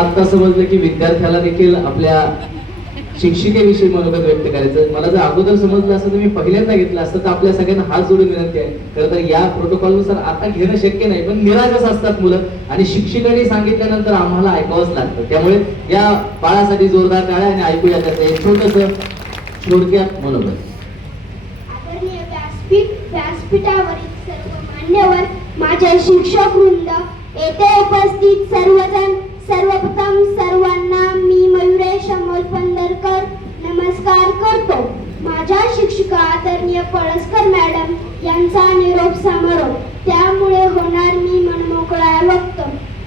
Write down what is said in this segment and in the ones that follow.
आता समजलं की विद्यार्थ्याला देखील आपल्या शिक्षिकेविषयी मनोगत व्यक्त करायचं. मला जर अगोदर समजलं असतं तर मी पहिल्यांदा घेतलं असतं. तर आपल्या सगळ्यांना हात जोडून विनंती आहे, खरं तर या प्रोटोकॉलनुसार आता घेणं शक्य नाही, पण निरागस असतात मुलं आणि शिक्षिकांनी सांगितल्यानंतर आम्हाला ऐकावंच लागतं. त्यामुळे या बाळासाठी जोरदार टाळ्या आणि ऐकूया त्याचं एक छोटस थोडक्यात मनोगत. आदरणीय व्यासपीठावरील सर्व मान्यवर, माझे शिक्षक वृंद, येथे उपस्थित सर्वजण, सर्वप्रथम सर्वांना मी मयुरेश अमोल पंढरकर नमस्कार करतो. माझ्या शिक्षिका आदरणीय पळसकर मॅडम यांचा निरोप समारोप, त्यामुळे होणार मी मनमोकळा वक्त.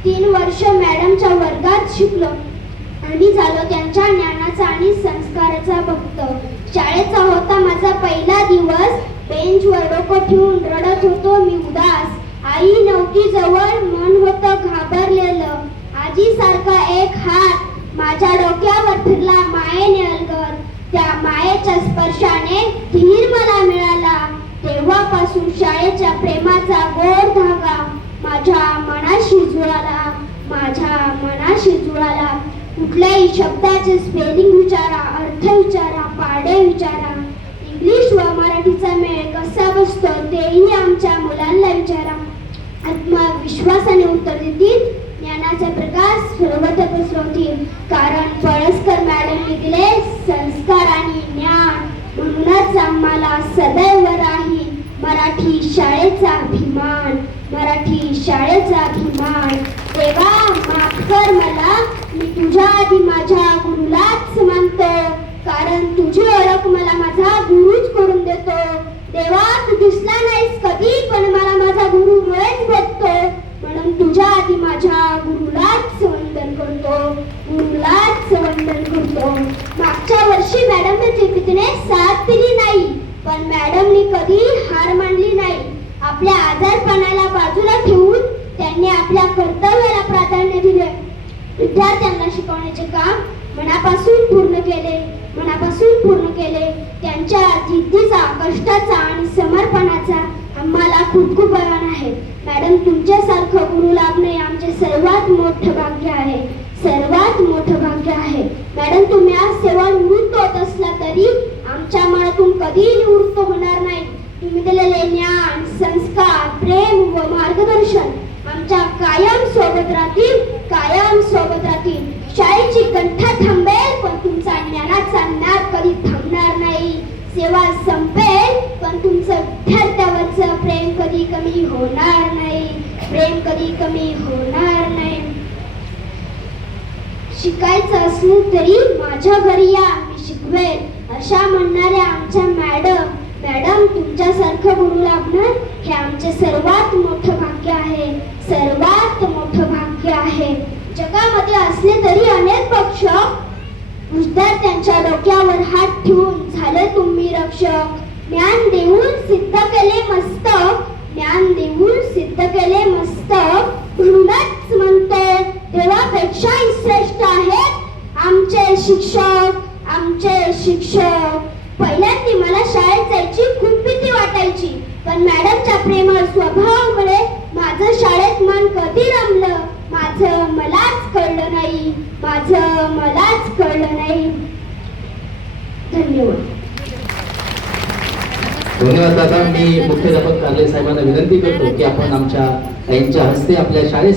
3 वर्ष मॅडमच्या वर्गात शिकलो आणि झालो त्यांच्या ज्ञानाचा आणि संस्काराचा भक्त. शाळेचा होता माझा पहिला दिवस, बेंचवर डोकं ठेवून रडत होतो मी उदास. आई नव्हती जवळ, मन होतं घाबरलेलं. आजीसारखा एक हात माझ्या डोक्यावर फिरला मायेने अलगद. त्या मायेच्या स्पर्शाने धीर मला मिळाला. तेव्हापासून शाळेच्या प्रेमाचा गोड धागा माझ्या मनाशी जुळाला, माझ्या मनाशी जुळाला. कुठल्याही शब्दाचे स्पेलिंग विचारा, अर्थ विचारा, पाढे विचारा. इंग्लिश व मराठीचा मेळ कसा बसतो तेही आमच्या मुलांना विचारा. आत्मविश्वासाने उत्तर देतील, ज्ञानाचा प्रकाश सर्वत्र पसरवतील. कारण पळसकर मॅडमने दिले संस्कार आणि ज्ञान, म्हणूनच आम्हाला सदैव राहील मराठी शाळेचा अभिमान, मराठी शाळेचा अभिमान. देवा माफ कर मला, मी तुझ्या आधी माझ्या गुरुलाच मानतो, कारण तुझी ओळख मला माझा गुरुच करून देतो. देवा तू दिसला नाहीस कधी, पण मला माझा गुरु मुळेच भेटतो, म्हणून तुझ्या आधी माझ्या गुरुलाच वंदन करतो, गुरुलाच वंदन करतो. मागच्या वर्षी मॅडमने त्रिपितीने साथ दिली नाही, पण मॅडमनी कधी हार मानली नाही. आपल्या आजारपणाला बाजूला ठेवून त्यांनी आपल्या कर्तव्याला प्राधान्य दिले. विद्यार्थ्यांना शिकवण्याचे काम मनापासून पूर्ण केले, मनापासून पूर्ण केले. त्यांच्या जिद्दीचा, कष्टाचा आणि समर्पणाचा आम्हाला खूप खूप अभिमान आहे. मॅडम तुमच्यासारखं गुरु लाभणे आमचे सर्वात मोठं भाग्य आहे, सर्वात मोठं भाग्य आहे. मॅडम तुम्ही आज सेवा निवृत्त होत असला तरी आमच्या मनातून कधीही निवृत्त होणार नाही. तुम्ही दिलेले ज्ञान, संस्कार, प्रेम व मार्गदर्शन आमच्या कायम सोबत राहतील, कायम सोबत राहतील. शाळेची कंठा थांबेल पण तुमचा ज्ञानाचा नाद कधी थांबणार नाही. सेवा संपेल पण तुमचं विद्यार्थ्यावरचं प्रेम कधी कमी होणार नाही, प्रेम कधी कमी होणार नाही. शिकायचं असलं तरी माझ्या घरी या, मी शिकवेल अशा म्हणणाऱ्या आमच्या मॅडम, मॅडम तुमच्यासारखं गुरु लाभणं हे आमचे सर्वात मोठं भाग्य आहे, सर्वात मोठं भाग्य आहे. जगामध्ये असले तरी अनेक पक्ष, विद्यार्थ्यांच्या डोक्यावर हात ठेवून झाले तुम्ही रक्षक. ज्ञान देऊन सिद्ध केले मस्तक, ज्ञान देऊन सिद्ध केले मस्तक. म्हणूनच म्हणतो देवापेक्षाही श्रेष्ठ आहेत आमचे शिक्षक, आमचे शिक्षक. पहिल्यांदा मला शाळेत जायची खूप भीती वाटायची, पण मॅडमच्या प्रेमळ स्वभावामुळे माझं शाळेत मन कधी रमलं माझं मलाच कळलं नाही, माझं मलाच कळलं नाही. धन्यवाद. धन्यवाद दादा. मी मुख्याध्यापक कारले साहेबांना विनंती करतो की आपण आमच्या त्यांच्या हस्ते आपल्या शाळेसाठी